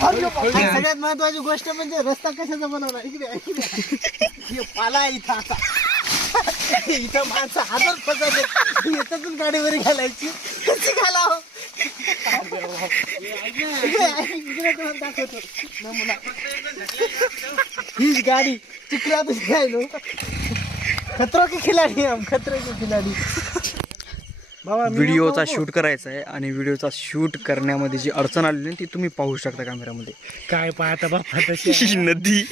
सगळ्यात महत्वाची गोष्ट म्हणजे रस्ता कशाचा बनवला? इकडे इकडे. हे पाला आहे इथं आता. इथं माणसं हातात फसत याच्यातून गाडीवर घालायची. कशी घालाव? इकडे तुम्हाला दाखवतो. नमुना. हीच गाडी. चिखलातच घ्यायलो खतरो की खिलाडी हम खतरो की खिलाडी. व्हिडिओचा शूट करायचा आहे आणि व्हिडिओचा शूट करण्यामध्ये जी अडचण आलेली आहे ती तुम्ही पाहू शकता कॅमेऱ्यामध्ये. काय पाहता बापा तशी नदी.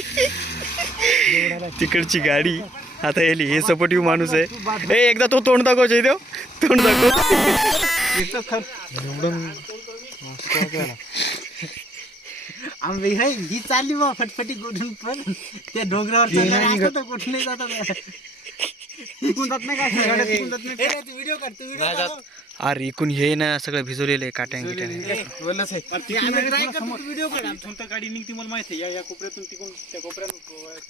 तिकडची गाडी. आता येली हे सपोर्टिव्ह माणूस आहे. ए एकदा तो तोंड दाखव जयदेव. तोंड दाखव. आंबे ही चालली बा फटफटी कुठून पण. त्या डोंगरावर चालणाऱ्या असं तर कुठं नाही जातात. व्हिडिओ काढ तू व्हिडिओ काढ. अरे इकून हे ना सगळं भिजवलेलं आहे काट्या व्हिडिओ काढ. कोणतं गाडी निघते मला माहिती आहे. या या कोपऱ्यातून तिकडून त्या कोपऱ्यात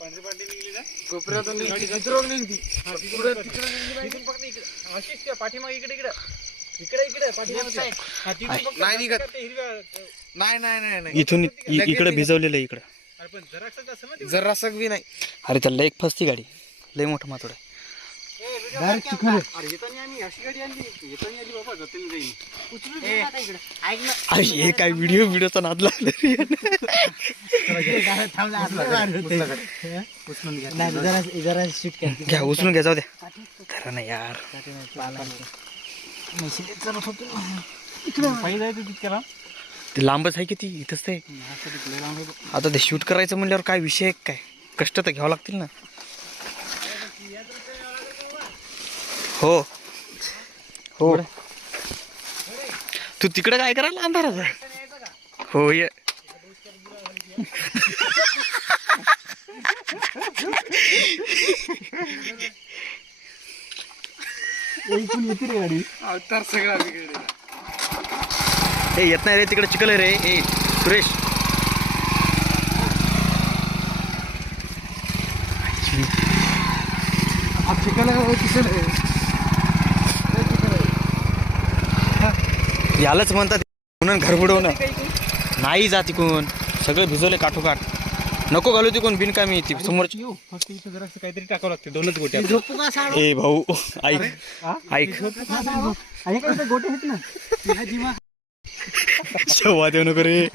पांढरी पांढरी निघली ना? कोपऱ्यातून गाडी इकडं निघती. हा, फक्त इकडं. अशीच त्या पाठीमागे इकडे इकडे. इकडे इकडे पाठीमागे. तिकडून फक्त नाही निघत. ते हिरव्या नाही नाही नाही नाही. इथून इकडं भिजवलेलं आहे इकडं. अरे पण जरासं असं ना ते. जरा बी नाही. अरे त्याला एक फसती गाडी. लय मोठं मातोड आहे. चिखल हे काय व्हिडिओ व्हिडिओचा नाद लागला. घ्या उचलून घ्या जाऊ द्या. खरं नाही यार. ते लांबच आहे किती? इथंच ते. आता ते शूट करायचं म्हणल्यावर काय विषय काय? कष्ट तर घ्यावं लागतील ना. हो. हो. तू तिकडे काय करायला अंधाराचा हो ये. सगळा ए येत नाही रे तिकडे चिकल रे. ए सुरेश. आप शिकायला चिखल आहे. यालाच म्हणतात म्हणून घर बुडवणं नाही जा तिकून. सगळं भिजवले काठोकाठ. नको घालू तिकून बिनकामी ती समोरची. येऊ फक्त इथं जरासं काहीतरी टाकावं लागते दोनच गोट्या? ए भाऊ ऐक. ऐक. गोटे आहेत ना? शेवा देऊ नको रे.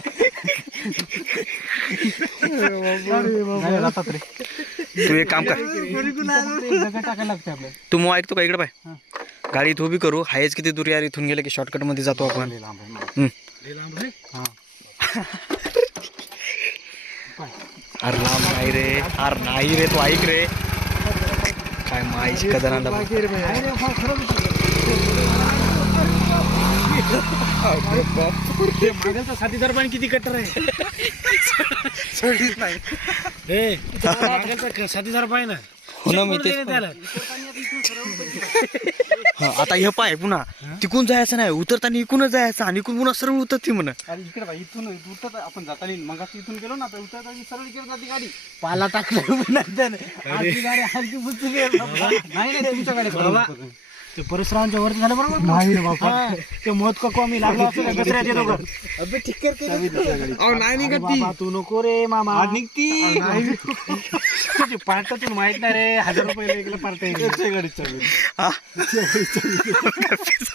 तू एक काम कर. जगा टाकायला लागते आपल्याला. तू मग ऐकतो का इकडे पाय. गाडी इथं उभी करू. हायच किती दूर यार इथून गेलं की शॉर्टकटमध्ये जातो आपण. अरे लांब नाही रे. अरे नाही रे तू ऐक रे. काय माहिती कदर आला बघ. मागलचा साथीदार पण किती कट्टर आहे? साथीदार पाय ना. हो ना मी हा, आता हे पाय पुन्हा. तिकून जायचं नाही उतरताना इकूनच जायचं आणि इकून पुन्हा सरळ उतरती म्हणा. अरे इकडे इथून उतरत आपण जाताना मग इथून गेलो ना तर उतरताना सरळ इकडे जाते गाडी. पाला टाकला गाडी हलकी. नाही नाही तुमच्या गाडी ते परशुरामच्या वरती झालं बरोबर नाही रे बाबा ते मोत का आम्ही लागला असं का गजऱ्यात येतो का अबे ठीक कर अहो नाही निघत ती. बाबा तू नको रे मामा. निघती. तुझी पार्टातून माहीत नाही रे हजार रुपये इकडे पार्ट हा?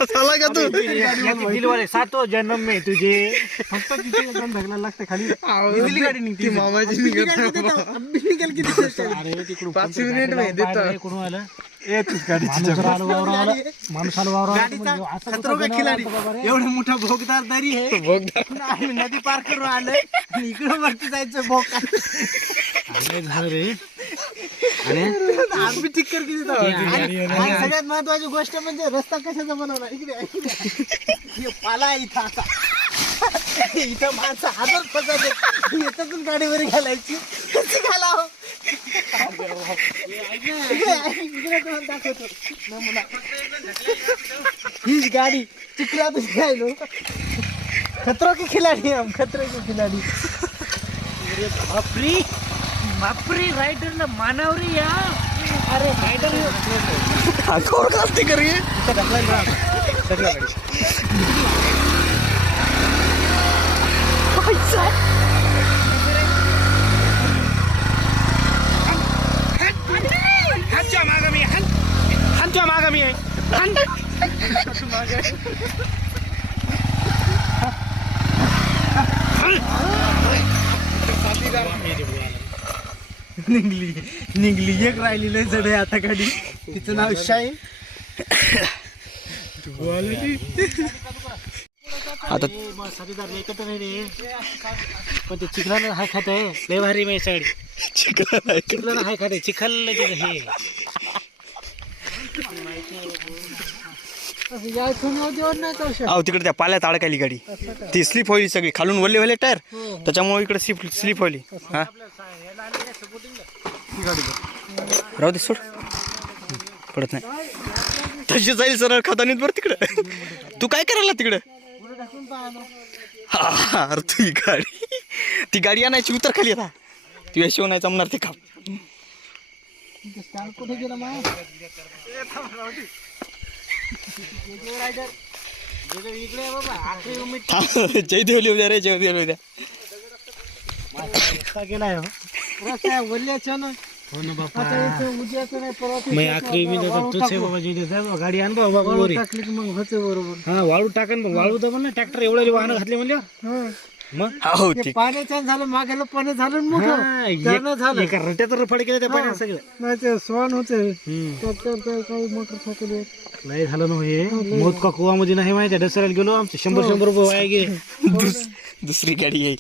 झाला का तू? दिलवाले. सातो जन्म में तुझे. फक्त तिथे एकदम धगला लागते खाली. दिली गाडी निघती मामाची निघत अरे तिकडून पाच मिनिट नाही देतो. कोण आलं? तुझ गाडी माणूस आलो. माणूस आलो का खिलाडी. एवढं मोठा भोगदार. दरी आहे आम्ही नदी पार करून आलोय. आणि इकडं वरती जायचं भोग. झालं रे. आम्ही ठीक कर किती सगळ्यात महत्वाची गोष्ट म्हणजे रस्ता कशाचा बनवला? इकडे इकडे. हे पाला इथं आता. इथं माणसं हातात फसत याच्यातून गाडीवर घालायची. कशी घालाव? हीच गाडी चिखलातच घ्यायलो खतरो की खिलाडी हम खतरो की खिलाडी. बापरी बापरी रायडरला मानावरी या. अरे रायडर अंगावर कास्ती करी? का मी निघली निघली. एक राहिली लय जड आहे आता गाडी. तिचं नाव शाईन आता पण ते चिखलानं हाय खात आहे लय भारी माझी साडी. चिखलानं हाय खात आहे चिखल हे. अहो तिकडे त्या पाल्यात अडकायली गाडी. ती स्लिप होईल सगळी. खालून वल्ले वल्ले टायर. त्याच्यामुळे इकडे स्लिप स्लिप होईल. हा? राहू दे सोड. पडत नाही. तशी जाईल सरळ खातानीत बरं तिकडं. तू काय करायला तिकडं? हा अरे तू ही गाडी. ती गाडी आणायची उतर खाली आता. तू यशो नाही जमणार ते काम. कुठे गेला देवली उद्या रे उद्या हो ना बापा आता इथं उद्याचं नाही परवा मी आखरी मी तूच आहे बाबा जिथे जा बाबा, गाडी आण बाबा बरोबर हा वाळू टाकन मग वाळू तर ना ट्रॅक्टर एवढे वाहन घातले म्हणले हं. मग? हो ते ठीक. पाण्याच्या झालं मागायला पाणी झालं ना हा, मोठं त्यानं एक- झालं एका रफड केलं त्या पाण्यात सगळं. नाही ते स्वान होते. हम्म. ट्रॅक्टर काही मोटरसायकल लय झालं ना हे मोत का कुवामध्ये नाही माहिती दसऱ्याला गेलो आमचे शंभर शंभर रुपये वाया गेले. दुस- दुसरी गाडी येईल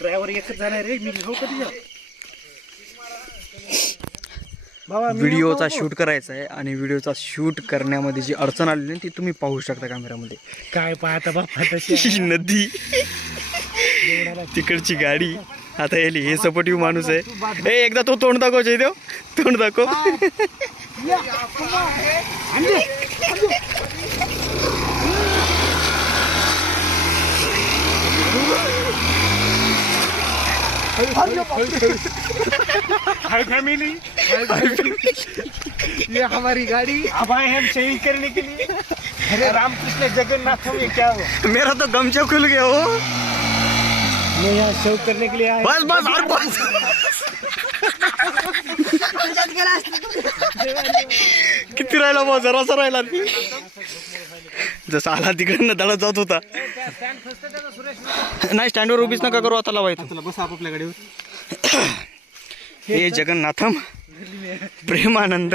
ड्रायव्हर एकच झालाय रे मी घेऊ कधी जाऊ बाबा मी व्हिडिओचा शूट करायचा आहे आणि व्हिडिओचा शूट करण्यामध्ये जी अडचण आलेली आहे ती तुम्ही पाहू शकता कॅमेऱ्यामध्ये. काय पाहता बापा तशी नदी. तिकडची गाडी. आता येईल हे सपोर्टिव्ह माणूस आहे. ए एकदा तो तोंड दाखव जयदेव. तोंड दाखव. हाय फॅमिली ये हमारी गाड़ी। अब आए हम शहीद करने के लिए। अरे रामकृष्ण जगन्नाथ में क्या हुआ? मेरा तो गमछा खुल गया हो मैं यहाँ शो करने के लिए आया। बस बस और बस। किती राहिला बस जरासा राहिला जसा आला तिकडनं दळत जात होता। नाही स्टँडवर उभीच नका करू आता लावायचं बस आपापल्या गाडीवर. हे जगन्नाथम प्रेमानंद.